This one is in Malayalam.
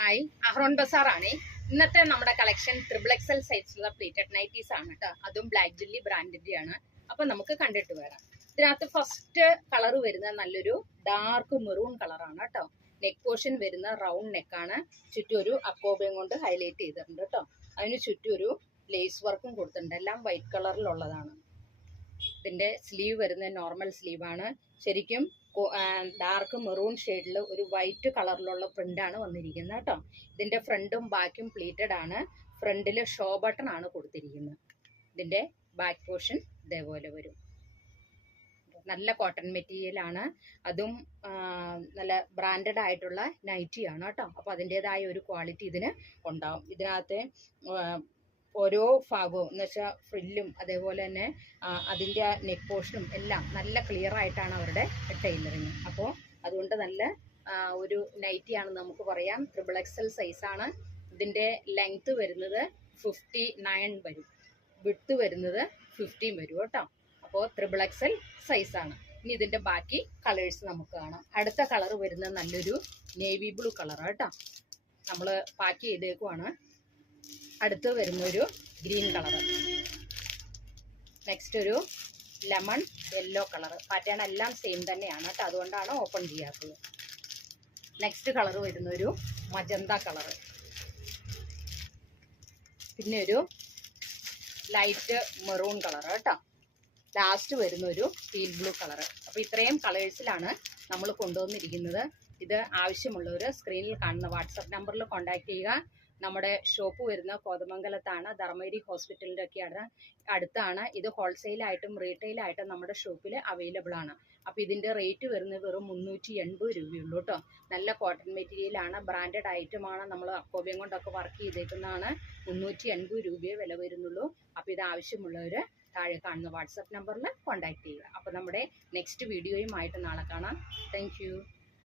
ഹായ്, അഹ്റോൺ ബസാർ ആണ്. ഇന്നത്തെ നമ്മുടെ കളക്ഷൻ ട്രിപ്പിൾ എക്സൽ സൈസിലുള്ള പ്ലേറ്റഡ് നൈറ്റീസ് ആണ് കേട്ടോ. അതും ബ്ലാക്ക് ജെല്ലി ബ്രാൻഡിന്റെ ആണ്. അപ്പൊ നമുക്ക് കണ്ടിട്ട് വരാം. ഇതിനകത്ത് ഫസ്റ്റ് കളർ വരുന്ന നല്ലൊരു ഡാർക്ക് മെറൂൺ കളറാണ് കേട്ടോ. നെക്ക് പോർഷൻ വരുന്ന റൗണ്ട് നെക്കാണ്. ചുറ്റും ഒരു അക്കോബയും കൊണ്ട് ഹൈലൈറ്റ് ചെയ്തിട്ടുണ്ട് കേട്ടോ. അതിന് ചുറ്റും ഒരു ലേസ് വർക്കും കൊടുത്തിട്ടുണ്ട്. എല്ലാം വൈറ്റ് കളറിലുള്ളതാണ്. ഇതിന്റെ സ്ലീവ് വരുന്ന നോർമൽ സ്ലീവാണ്. ശരിക്കും ഡാർക്ക് മെറൂൺ ഷെയ്ഡിൽ ഒരു വൈറ്റ് കളറിലുള്ള പ്രിന്റാണ് വന്നിരിക്കുന്നത് കേട്ടോ. ഇതിന്റെ ഫ്രണ്ടും ബാക്കും പ്ലീറ്റഡ് ആണ്. ഫ്രണ്ടിൽ ഷോ ബട്ടൺ ആണ് കൊടുത്തിരിക്കുന്നത്. ഇതിന്റെ ബാക്ക് പോർഷൻ ഇതേപോലെ വരും. നല്ല കോട്ടൺ മെറ്റീരിയൽ ആണ്. അതും നല്ല ബ്രാൻഡഡ് ആയിട്ടുള്ള നൈറ്റി ആണ് കേട്ടോ. അപ്പോൾ അതിൻ്റെതായ ഒരു ക്വാളിറ്റി ഇതിന് ഉണ്ടാവും. ഇതിനകത്ത് ഓരോ ഭാഗവും എന്ന് വെച്ചാൽ ഫ്രില്ലും അതേപോലെ തന്നെ അതിൻ്റെ നെക്ക് പോർഷനും എല്ലാം നല്ല ക്ലിയർ ആയിട്ടാണ് അവരുടെ ടൈലറിങ്. അപ്പോൾ അതുകൊണ്ട് നല്ല ഒരു നൈറ്റിയാണ് നമുക്ക് പറയാം. ട്രിപ്പിൾ എക്സൽ സൈസാണ്. ഇതിൻ്റെ ലെങ്ത്ത് വരുന്നത് 59 വരും, വിഡ്ത്ത് വരുന്നത് 15 വരും കേട്ടോ. അപ്പോൾ ട്രിപ്പിൾ എക്സൽ സൈസാണ്. ഇനി ഇതിൻ്റെ ബാക്കി കളേഴ്സ് നമുക്ക് കാണാം. അടുത്ത കളർ വരുന്നത് നല്ലൊരു നേവി ബ്ലൂ കളർ കേട്ടോ. നമ്മൾ പാക്ക് ചെയ്തേക്കുവാണ്. അടുത്ത് വരുന്നൊരു ഗ്രീൻ കളർ, നെക്സ്റ്റ് ഒരു ലെമൺ യെല്ലോ കളർ. പാറ്റേൺ എല്ലാം സെയിം തന്നെയാണ് കേട്ടോ, അതുകൊണ്ടാണ് ഓപ്പൺ ചെയ്യാത്തത്. നെക്സ്റ്റ് കളർ വരുന്നൊരു മജന്ത കളർ, പിന്നെ ഒരു ലൈറ്റ് മെറൂൺ കളർ കേട്ടോ. ലാസ്റ്റ് വരുന്നൊരു പീൽ ബ്ലൂ കളർ. അപ്പോൾ ഇത്രയും കളേഴ്സിലാണ് നമ്മൾ കൊണ്ടുവന്നിരിക്കുന്നത്. ഇത് ആവശ്യമുള്ളവർ സ്ക്രീനിൽ കാണുന്ന വാട്സപ്പ് നമ്പറിൽ കോൺടാക്ട് ചെയ്യുക. നമ്മുടെ ഷോപ്പ് വരുന്ന കോതമംഗലത്താണ്, ധർമ്മേരി ഹോസ്പിറ്റലിൻ്റെ ഒക്കെ അടുത്താണ്. ഇത് ഹോൾസെയിലായിട്ടും റീറ്റെയിലായിട്ടും നമ്മുടെ ഷോപ്പിൽ അവൈലബിൾ ആണ്. അപ്പോൾ ഇതിൻ്റെ റേറ്റ് വരുന്നത് വെറും 380 രൂപയുള്ളൂ കേട്ടോ. നല്ല കോട്ടൺ മെറ്റീരിയലാണ്, ബ്രാൻഡഡ് ഐറ്റമാണ്. നമ്മൾ അക്കോബയും കൊണ്ടൊക്കെ വർക്ക് ചെയ്തേക്കുന്നതാണ്. 380 രൂപയെ വില വരുന്നുള്ളൂ. അപ്പോൾ ഇത് ആവശ്യമുള്ളവർ താഴെ കാണുന്ന വാട്സപ്പ് നമ്പറിൽ കോൺടാക്ട് ചെയ്യുക. അപ്പോൾ നമ്മുടെ നെക്സ്റ്റ് വീഡിയോയുമായിട്ട് നാളെ കാണാം. താങ്ക്